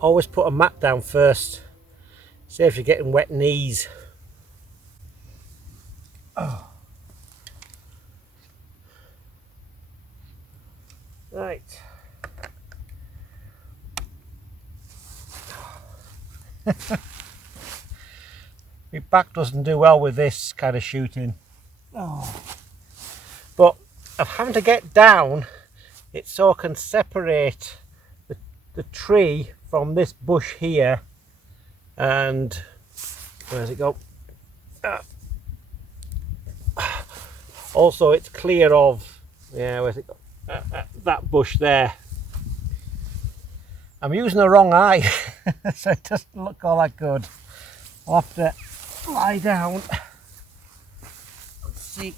always put a mat down first. Save if you're getting wet knees. Oh. Right. My back doesn't do well with this kind of shooting. Oh. But I'm having to get down it so I can separate the tree from this bush here. And where's it go? Also, it's clear of, yeah, where's it go? That bush there. I'm using the wrong eye, so it doesn't look all that good. I'll have to lie down. Let's see.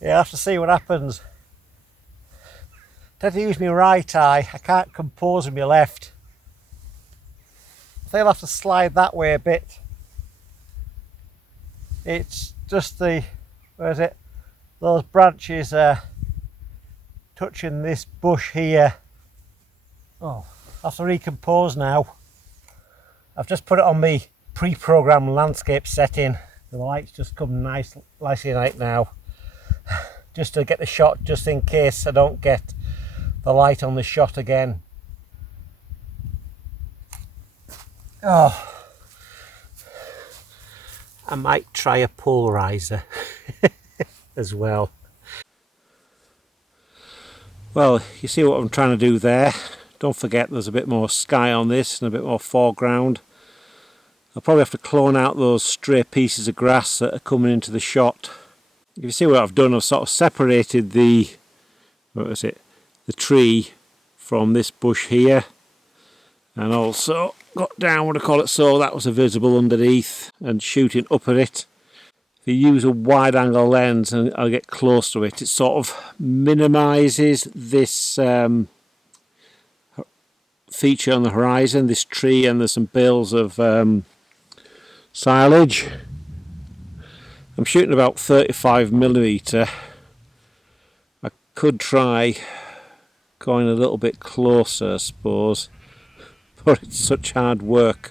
Yeah, I'll have to see what happens. I tend to use my right eye. I can't compose with my left. I think I'll have to slide that way a bit. It's just the, where is it? Those branches are touching this bush here. Oh, I have to recompose now. I've just put it on my pre-programmed landscape setting. The lights just come nicely right now. Just to get the shot, just in case I don't get the light on the shot again. Oh, I might try a polarizer as well. Well, you see what I'm trying to do there. Don't forget there's a bit more sky on this and a bit more foreground. I'll probably have to clone out those stray pieces of grass that are coming into the shot. If you see what I've done, I've sort of separated the, the tree from this bush here, and also got down, what I call it, so that was visible underneath and shooting up at it. If you use a wide angle lens and I'll get close to it, it sort of minimises this feature on the horizon, this tree, and there's some bales of silage. I'm shooting about 35mm. I could try going a little bit closer, I suppose, but it's such hard work.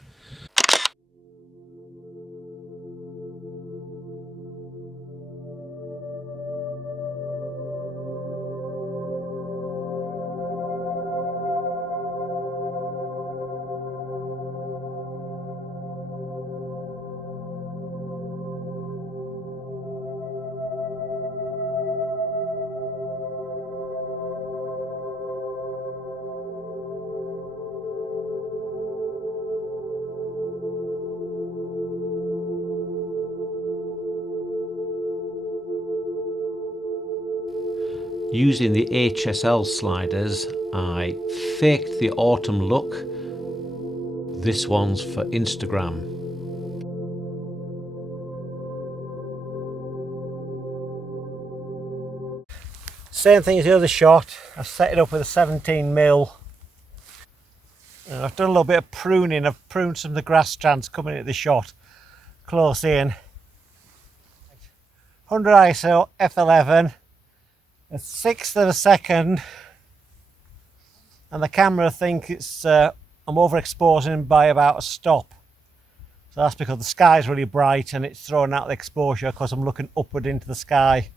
Using the HSL sliders, I faked the autumn look. This one's for Instagram. Same thing as the other shot. I've set it up with a 17mm. I've done a little bit of pruning. I've pruned some of the grass strands coming into the shot close in. 100 ISO f11. A sixth of a second, and the camera thinks it's I'm overexposing by about a stop. So that's because the sky's really bright and it's throwing out the exposure because I'm looking upward into the sky.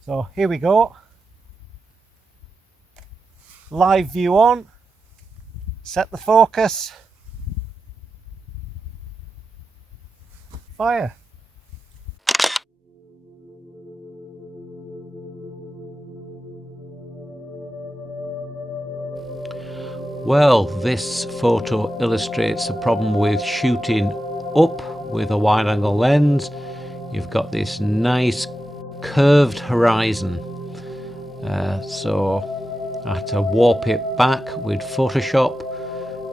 So here we go. Live view on. Set the focus. Fire. Well, this photo illustrates the problem with shooting up with a wide angle lens. You've got this nice curved horizon. So I had to warp it back with Photoshop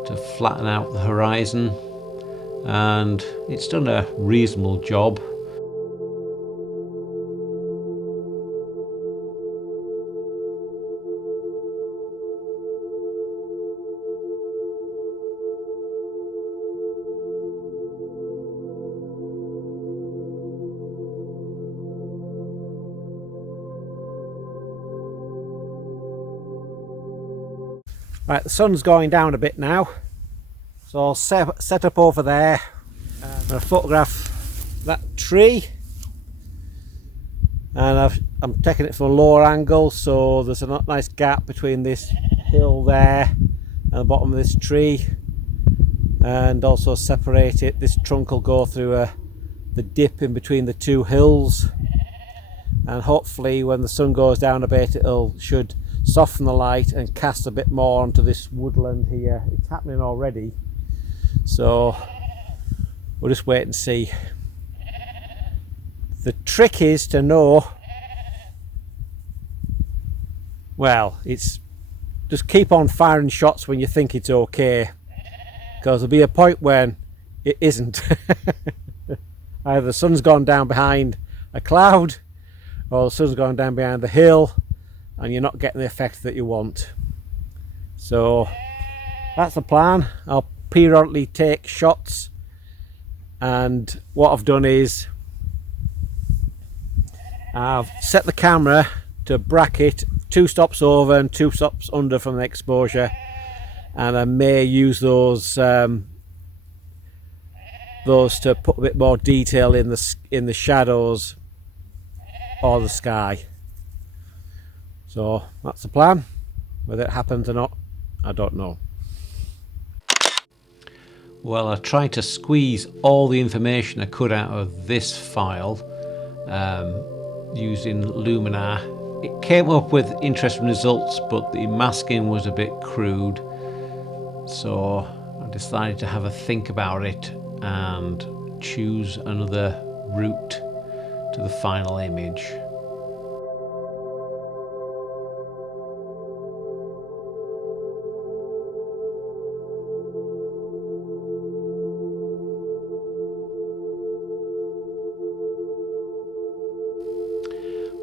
to flatten out the horizon, and it's done a reasonable job. Right, the sun's going down a bit now, so I'll set up over there and I'll photograph that tree, and I'm taking it from a lower angle, so there's a nice gap between this hill there and the bottom of this tree, and also separate it. This trunk will go through the dip in between the two hills, and hopefully when the sun goes down a bit it should soften the light and cast a bit more onto this woodland here. It's happening already, so we'll just wait and see. The trick is to know, well, it's just keep on firing shots when you think it's okay, because there'll be a point when it isn't. Either the sun's gone down behind a cloud or the sun's gone down behind the hill and you're not getting the effect that you want. So that's the plan. I'll periodically take shots, and what I've done is I've set the camera to bracket 2 stops over and 2 stops under from the exposure, and I may use those to put a bit more detail in the shadows or the sky. So that's the plan. Whether it happens or not, I don't know. Well, I tried to squeeze all the information I could out of this file using Luminar. It came up with interesting results, but the masking was a bit crude, so I decided to have a think about it and choose another route to the final image.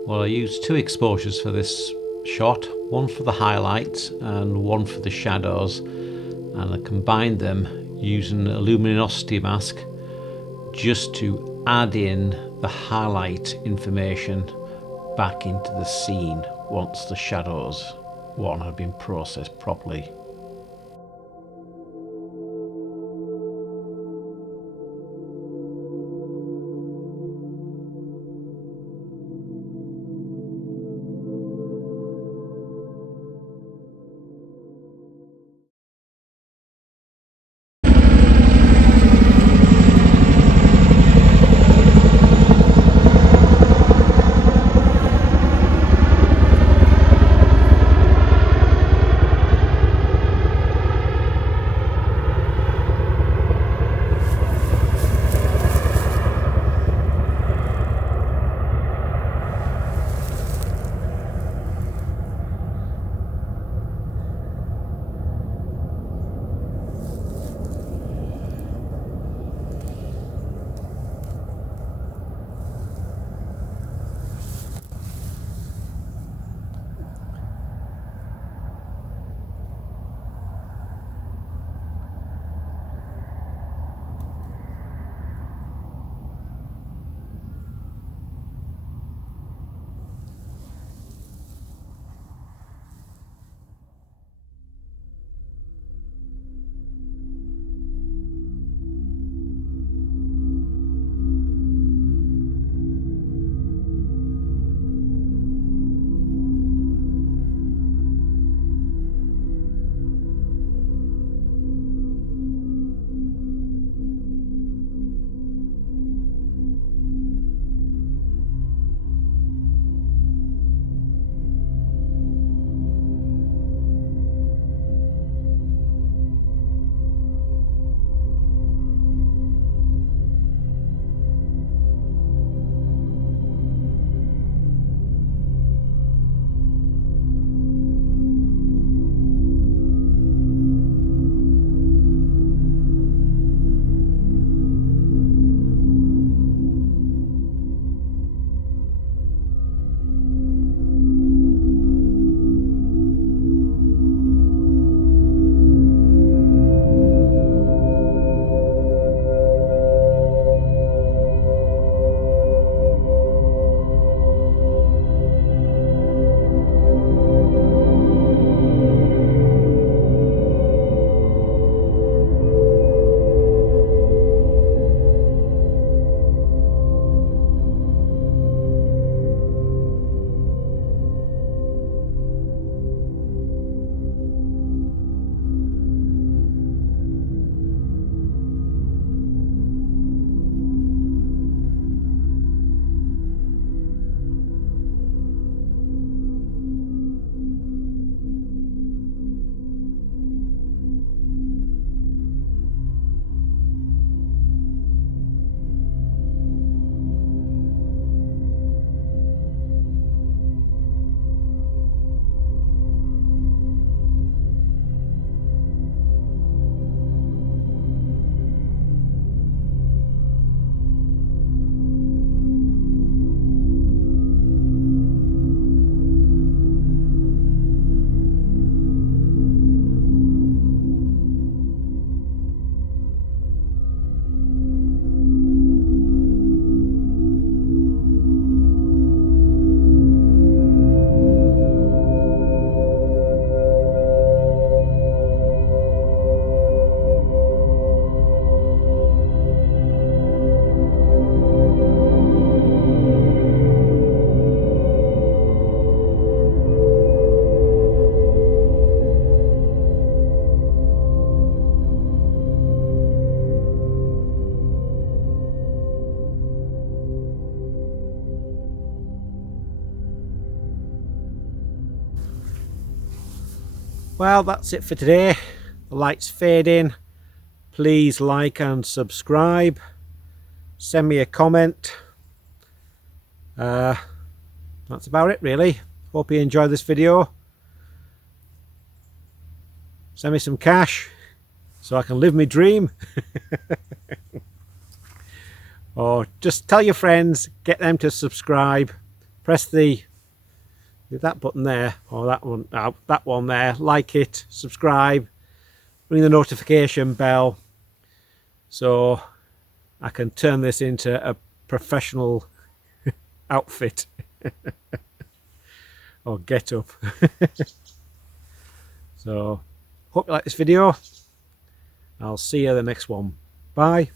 Well, I used 2 exposures for this shot, one for the highlights and one for the shadows, and I combined them using a luminosity mask just to add in the highlight information back into the scene once the shadows one had been processed properly. Well, that's it for today. The light's fading. Please like and subscribe. Send me a comment. That's about it really. Hope you enjoyed this video. Send me some cash so I can live my dream. Or just tell your friends, get them to subscribe. Press that button there, or that one there. Like it, subscribe, ring the notification bell, so I can turn this into a professional outfit or get up. So hope you like this video. I'll see you in the next one. Bye.